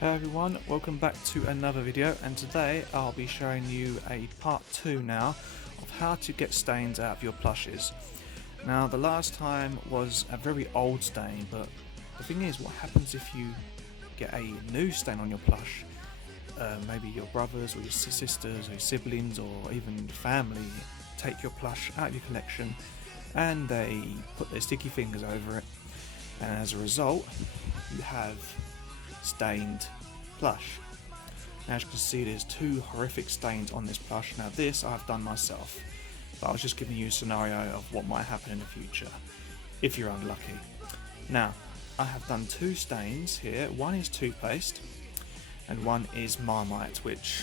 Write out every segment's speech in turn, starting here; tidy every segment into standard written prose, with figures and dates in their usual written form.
Hello everyone, welcome back to another video, and today I'll be showing you a part 2 now of how to get stains out of your plushes. Now the last time was a very old stain, but the thing is, what happens if you get a new stain on your plush? Maybe your brothers or your sisters or your siblings or even family take your plush out of your collection and they put their sticky fingers over it, and as a result you have stained plush. Now, as you can see, there's two horrific stains on this plush. Now this I've done myself, but I was just giving you a scenario of what might happen in the future if you're unlucky. Now I have done two stains here. One is toothpaste and one is Marmite, which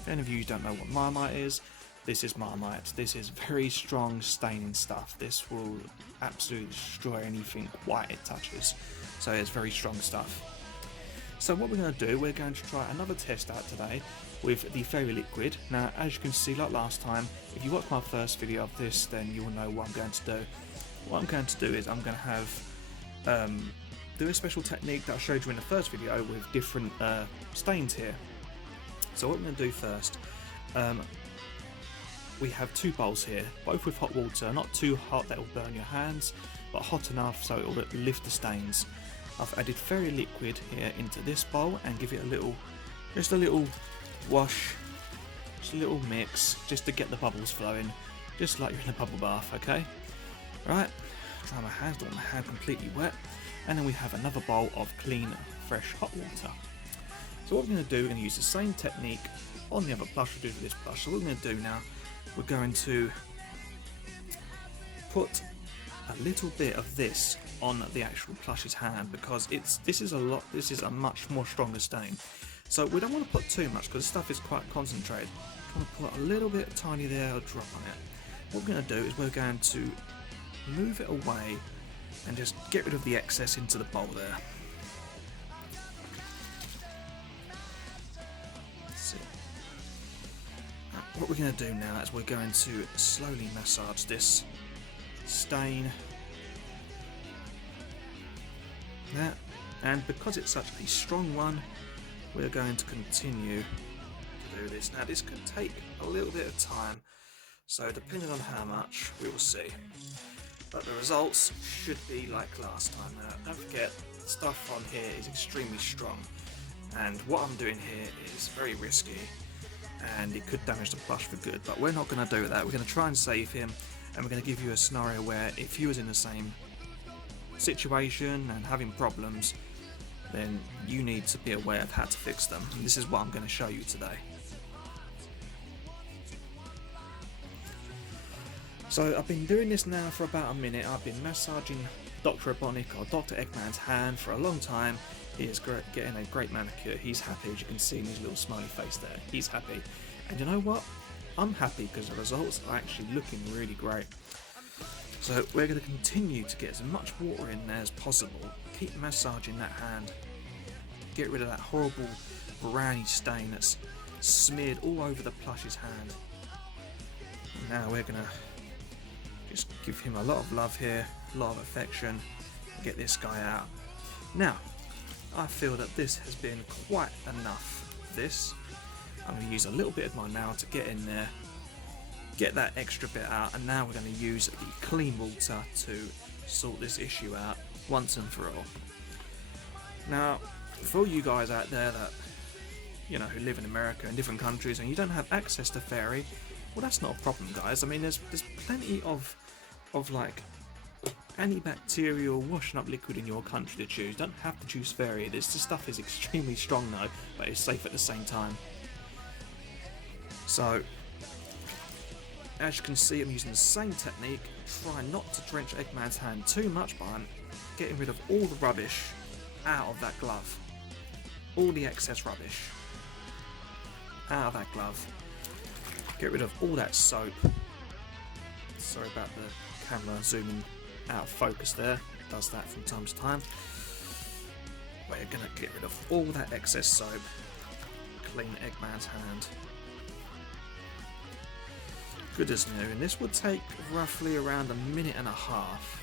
if any of you don't know what Marmite is, this is Marmite. This is very strong staining stuff. This will absolutely destroy anything white it touches, so it's very strong stuff. So what we're going to do, we're going to try another test out today with the fairy liquid. Now as you can see, like last time, if you watch my first video of this, then you will know what I'm going to do. What I'm going to do is I'm going to have do a special technique that I showed you in the first video with different stains here. So what we're going to do first, we have two bowls here, both with hot water, not too hot that will burn your hands, but hot enough so it will lift the stains. I've added fairy liquid here into this bowl and give it a little, just a little wash, just a little mix, just to get the bubbles flowing, just like you're in a bubble bath, okay? Right, dry my hands, don't want my hand completely wet, and then we have another bowl of clean, fresh hot water. So what we're going to do, we're going to use the same technique on the other plush we do for this plush. So what we're going to do now, we're going to put a little bit of this on the actual plush's hand, because this is a much more stronger stain. So we don't want to put too much because the stuff is quite concentrated. We want to put a little bit tiny there, a drop on it. What we're going to do is we're going to move it away and just get rid of the excess into the bowl there. That's it. What we're going to do now is we're going to slowly massage this stain there, and because it's such a strong one, we're going to continue to do this. Now this could take a little bit of time, so depending on how much, we will see, but the results should be like last time. Now don't forget, the stuff on here is extremely strong, and what I'm doing here is very risky and it could damage the plush for good, but we're not going to do that. We're going to try and save him, and we're going to give you a scenario where if you was in the same situation and having problems, then you need to be aware of how to fix them, and this is what I'm going to show you today. So I've been doing this now for about a minute. I've been massaging Dr. Robotnik or Dr. Eggman's hand for a long time. He is getting a great manicure. He's happy, as you can see in his little smiley face there. He's happy, and you know what? I'm happy because the results are actually looking really great. So we're going to continue to get as much water in there as possible. Keep massaging that hand. Get rid of that horrible browny stain that's smeared all over the plush's hand. Now we're going to just give him a lot of love here, a lot of affection, get this guy out. Now, I feel that this has been quite enough of this. I'm going to use a little bit of my nail to get in there, get that extra bit out, and now we're going to use the clean water to sort this issue out once and for all. Now, for all you guys out there that you know, who live in America and different countries and you don't have access to fairy, well, that's not a problem, guys. I mean, there's plenty of like antibacterial washing up liquid in your country to choose. You don't have to choose fairy. This stuff is extremely strong though, but it's safe at the same time. So as you can see, I'm using the same technique. Try not to drench Eggman's hand too much, but I'm getting rid of all the rubbish out of that glove. All the excess rubbish out of that glove. Get rid of all that soap. Sorry about the camera zooming out of focus there. It does that from time to time. We're going to get rid of all that excess soap. Clean Eggman's hand. Good as new, and this would take roughly around a minute and a half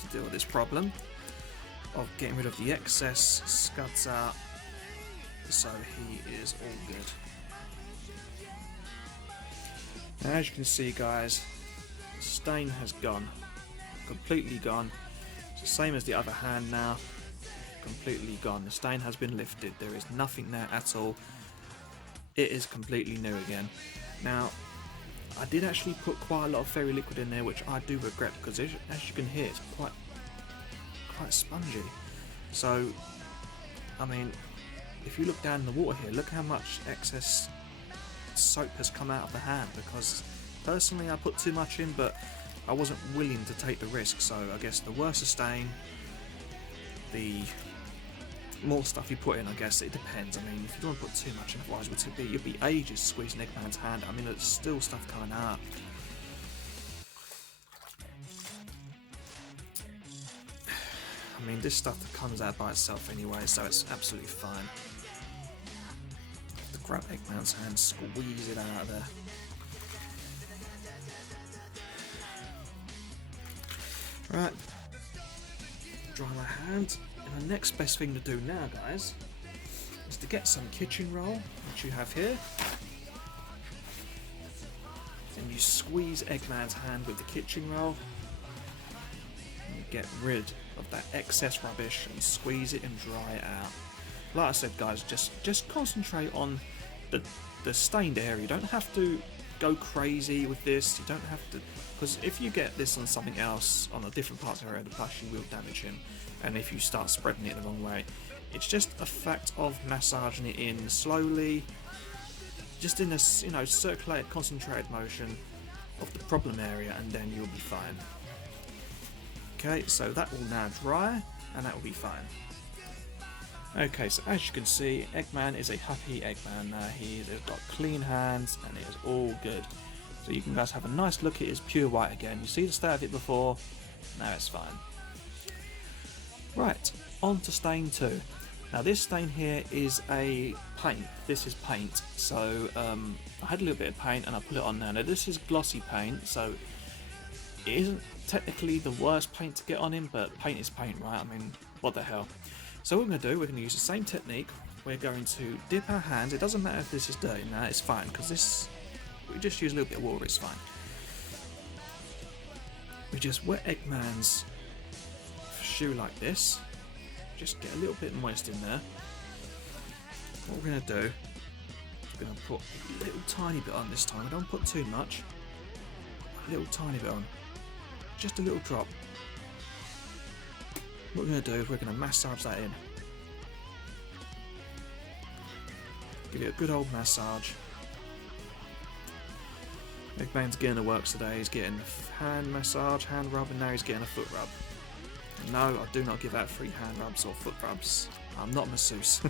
to deal with this problem of getting rid of the excess scuds out, so he is all good. Now, as you can see, guys, the stain has gone, completely gone. It's the same as the other hand now, completely gone. The stain has been lifted, there is nothing there at all. It is completely new again. Now, I did actually put quite a lot of fairy liquid in there, which I do regret, because as you can hear, it's quite spongy. So, I mean, if you look down in the water here, look how much excess soap has come out of the hand, because personally I put too much in, but I wasn't willing to take the risk. So I guess the worse the stain, the more stuff you put in, I guess. It depends. I mean, if you don't want to put too much in, otherwise you'd be ages squeezing Eggman's hand. I mean, there's still stuff coming out. I mean, this stuff comes out by itself anyway, so it's absolutely fine. To grab Eggman's hand, squeeze it out of there. Right, dry my hand. And the next best thing to do now, guys, is to get some kitchen roll, which you have here. And you squeeze Eggman's hand with the kitchen roll. And you get rid of that excess rubbish and squeeze it and dry it out. Like I said, guys, just concentrate on the stained area. You don't have to go crazy with this. You don't have to, because if you get this on something else, on a different part of the plush, you will damage him. And if you start spreading it the wrong way, it's just a fact of massaging it in slowly, just in a, you know, circulated, concentrated motion of the problem area, and then you'll be fine. Okay, so that will now dry, and that will be fine. Okay, so as you can see, Eggman is a happy Eggman now. He's got clean hands, and it is all good. So you can guys have a nice look at his pure white again. You see the state of it before, now it's fine. Right, on to stain 2. Now this stain here is a paint. This is paint. So I had a little bit of paint and I put it on now. Now this is glossy paint, so it isn't technically the worst paint to get on him, but paint is paint, right? I mean, what the hell. So what we're going to do, we're going to use the same technique. We're going to dip our hands. It doesn't matter if this is dirty now, it's fine, because this, we just use a little bit of water, it's fine. We just wet Eggman's shoe like this, just get a little bit moist in there. What we're going to do, we're going to put a little tiny bit on this time. We don't put too much, a little tiny bit on, just a little drop. What we're going to do is we're going to massage that in, give it a good old massage. Eggman's getting the works today. He's getting a hand massage, hand rub, and now he's getting a foot rub. No, I do not give out free hand rubs or foot rubs. I'm not a masseuse.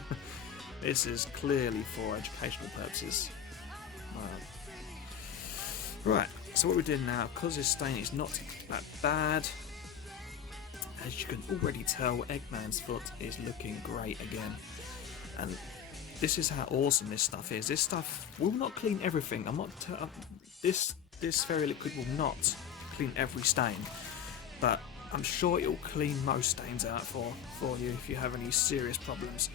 This is clearly for educational purposes. Right, so what we're doing now, because this stain is not that bad, as you can already tell, Eggman's foot is looking great again. And this is how awesome this stuff is. This stuff will not clean everything. This fairy liquid will not clean every stain, but I'm sure it will clean most stains out for you if you have any serious problems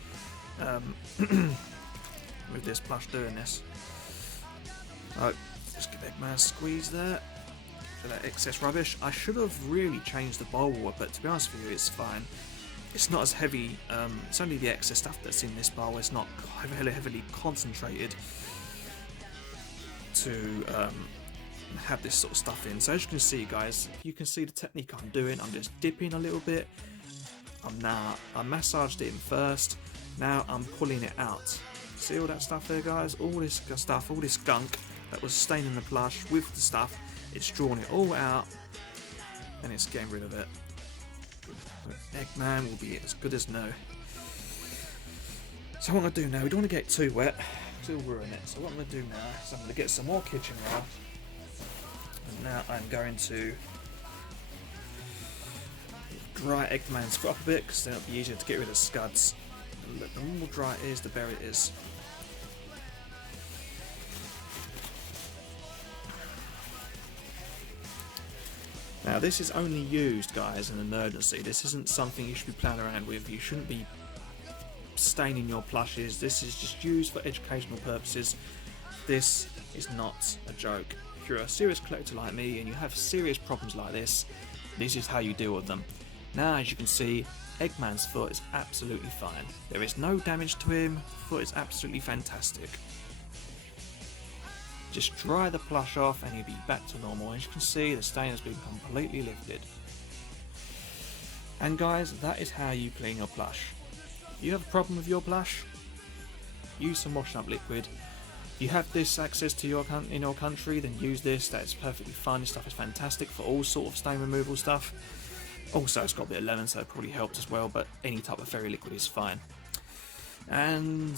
with this plush doing this. Right, just give Eggman a squeeze there for that excess rubbish. I should have really changed the bowl, but to be honest with you, it's fine. it's not as heavy. It's only the excess stuff that's in this bowl. It's not heavily concentrated to have this sort of stuff in. So as you can see, guys, you can see the technique I'm doing. I'm just dipping a little bit. I massaged it in first. Now I'm pulling it out. See all that stuff there, guys? All this stuff, all this gunk that was staining the plush with the stuff. It's drawn it all out, and it's getting rid of it. Eggman will be as good as new. So what I'm going to do now, we don't want to get too wet, because it'll ruin it. So what I'm going to do now is I'm going to get some more kitchen roll. And now I'm going to dry Eggman's foot up a bit, because then it'll be easier to get rid of scuds. The more dry it is, the better it is. Now this is only used, guys, in an emergency. This isn't something you should be playing around with. You shouldn't be staining your plushes. This is just used for educational purposes. This is not a joke. If you're a serious collector like me and you have serious problems like this is how you deal with them. Now, as you can see, Eggman's foot is absolutely fine. There is no damage to him. The foot is absolutely fantastic. Just dry the plush off and he'll be back to normal. As you can see, the stain has been completely lifted. And guys, that is how you clean your plush. If you have a problem with your plush, use some washing up liquid. If you have this access to in your country, then use this. That is perfectly fine. This stuff is fantastic for all sort of stain removal stuff. Also, it's got a bit of lemon, so it probably helped as well, but any type of fairy liquid is fine. And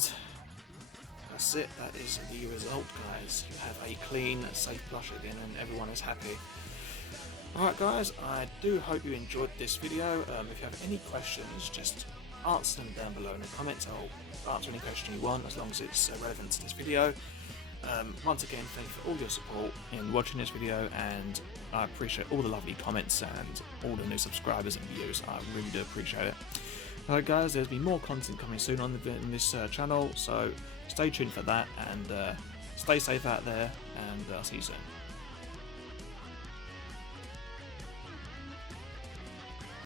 that's it. That is the result, guys. You have a clean, safe plush again, and everyone is happy. Alright, guys, I do hope you enjoyed this video. If you have any questions, just answer them down below in the comments. I'll answer any question you want, as long as it's relevant to this video. Once again, thank you for all your support in watching this video, and I appreciate all the lovely comments and all the new subscribers and views. I really do appreciate it. Alright, guys, there's been more content coming soon on this channel, so stay tuned for that, and stay safe out there, and I'll see you soon.